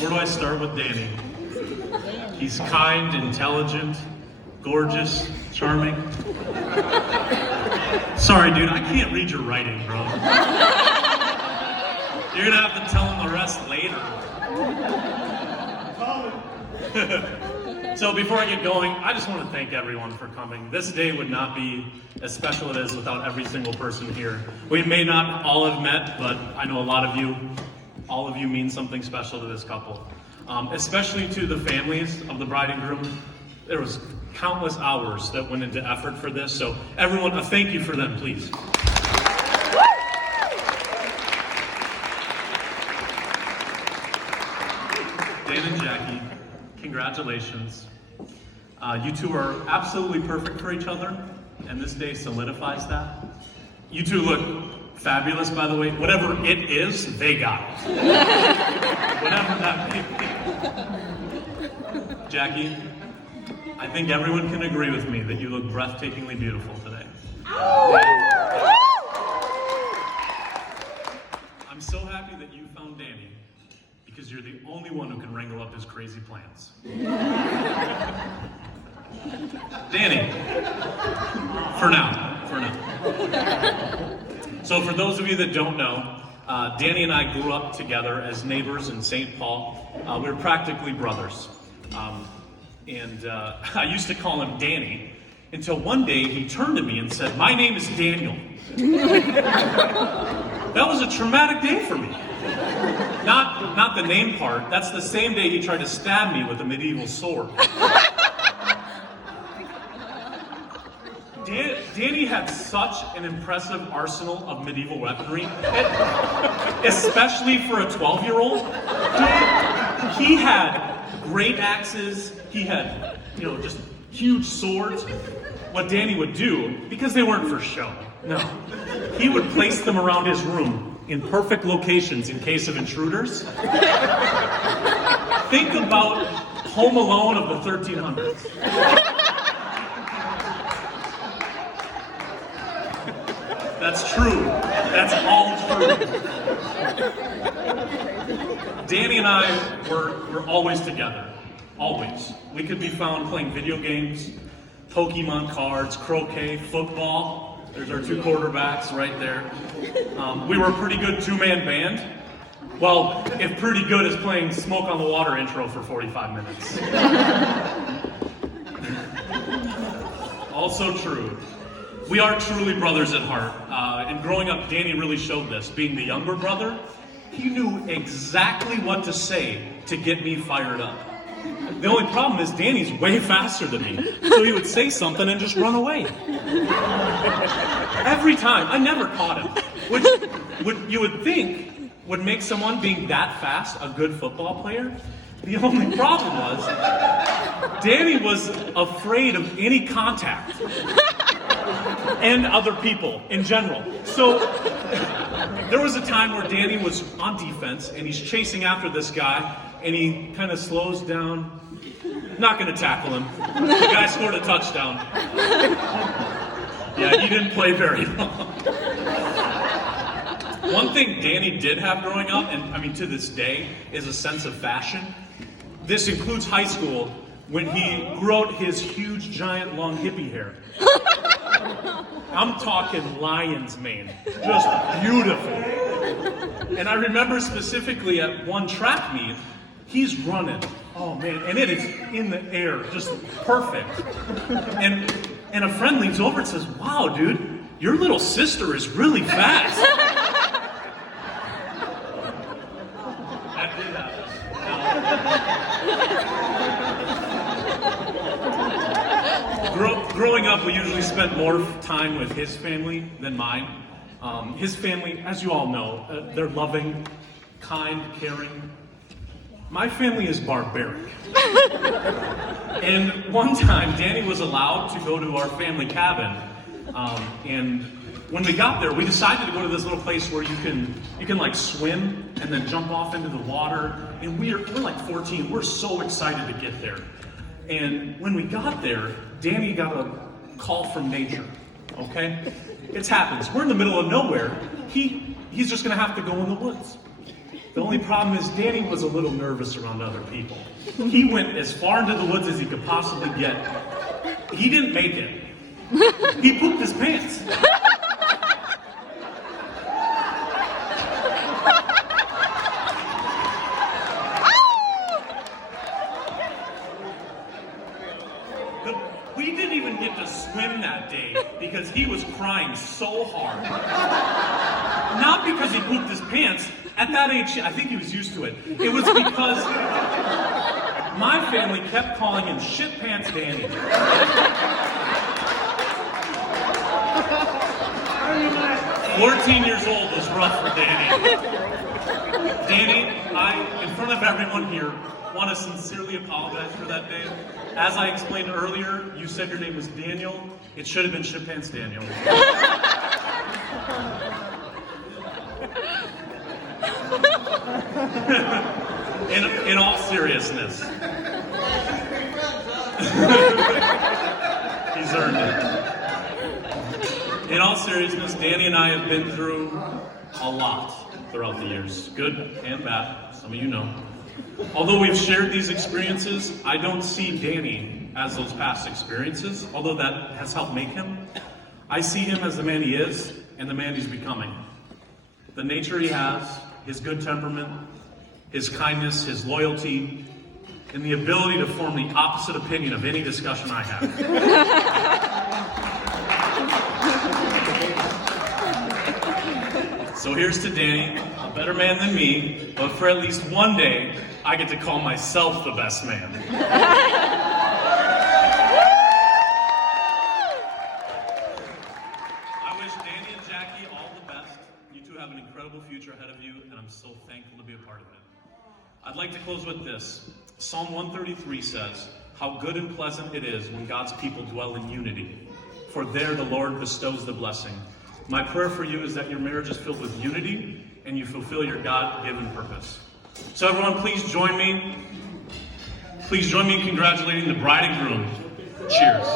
Where do I start with Danny? He's kind, intelligent, gorgeous, charming. Sorry, dude, I can't read your writing, bro. You're gonna have to tell him the rest later. So before I get going, I just want to thank everyone for coming. This day would not be as special as it is without every single person here. We may not all have met, but I know a lot of you, all of you mean something special to this couple. Especially to the families of the bride and groom. There was countless hours that went into effort for this, so everyone, a thank you for them, please. Dan and Jackie, congratulations. You two are absolutely perfect for each other, and this day solidifies that. You two look fabulous, by the way. Whatever it is, they got it. Whatever that may be. Jackie, I think everyone can agree with me that you look breathtakingly beautiful today. I'm so happy that you found Danny, because you're the only one who can wrangle up his crazy plans. Danny, for now. So for those of you that don't know, Danny and I grew up together as neighbors in St. Paul. We were practically brothers. And I used to call him Danny, until one day he turned to me and said, "My name is Daniel." That was a traumatic day for me. Not the name part. That's the same day he tried to stab me with a medieval sword. Danny had such an impressive arsenal of medieval weaponry, especially for a 12-year-old. He had great axes, he had, just huge swords. What Danny would do, because they weren't for show, no, he would place them around his room in perfect locations in case of intruders. Think about Home Alone of the 1300s. That's true. That's all true. Danny and I were always together. Always. We could be found playing video games, Pokemon cards, croquet, football. There's our two quarterbacks right there. We were a pretty good two-man band. Well, if pretty good is playing Smoke on the Water intro for 45 minutes. Also true. We are truly brothers at heart. And growing up, Danny really showed this. Being the younger brother, he knew exactly what to say to get me fired up. The only problem is Danny's way faster than me. So he would say something and just run away. Every time. I never caught him. Which you would think would make someone being that fast a good football player. The only problem was Danny was afraid of any contact. And other people in general. So there was a time where Danny was on defense and he's chasing after this guy and he kind of slows down. Not gonna tackle him. The guy scored a touchdown. Yeah, he didn't play very long. One thing Danny did have growing up, and to this day, is a sense of fashion. This includes high school, when he grew out his huge, giant, long hippie hair. I'm talking lion's mane, just beautiful. And I remember specifically at one track meet, he's running, oh man, and it is in the air, just perfect. And a friend leans over and says, "Wow, dude, your little sister is really fast." That did happen. Growing up, we usually spent more time with his family than mine. His family, as you all know, they're loving, kind, caring. My family is barbaric. And one time, Danny was allowed to go to our family cabin. And when we got there, we decided to go to this little place where you can like swim and then jump off into the water. And we're like 14. We're so excited to get there. And when we got there, Danny got a call from nature. Okay? It happens. We're in the middle of nowhere. He's just gonna have to go in the woods. The only problem is Danny was a little nervous around other people. He went as far into the woods as he could possibly get. He didn't make it. He pooped his pants. We didn't even get to swim that day because he was crying so hard. Not because he pooped his pants. At that age, I think he was used to it. It was because my family kept calling him Shit Pants Danny. 14 years old was rough for Danny. Danny, I, in front of everyone here, want to sincerely apologize for that day. As I explained earlier, you said your name was Daniel. It should have been Shit Pants Daniel. In all seriousness. He's earned it. In all seriousness, Danny and I have been through a lot throughout the years, good and bad, some of you know. Although we've shared these experiences, I don't see Danny as those past experiences, although that has helped make him. I see him as the man he is and the man he's becoming. The nature he has, his good temperament, his kindness, his loyalty, and the ability to form the opposite opinion of any discussion I have. So here's to Danny, a better man than me, but for at least one day, I get to call myself the best man. I wish Danny and Jackie all the best. You two have an incredible future ahead of you, and I'm so thankful to be a part of it. I'd like to close with this. Psalm 133 says, "How good and pleasant it is when God's people dwell in unity, for there the Lord bestows the blessing." My prayer for you is that your marriage is filled with unity and you fulfill your God-given purpose. So everyone, please join me. Please join me in congratulating the bride and groom. Cheers.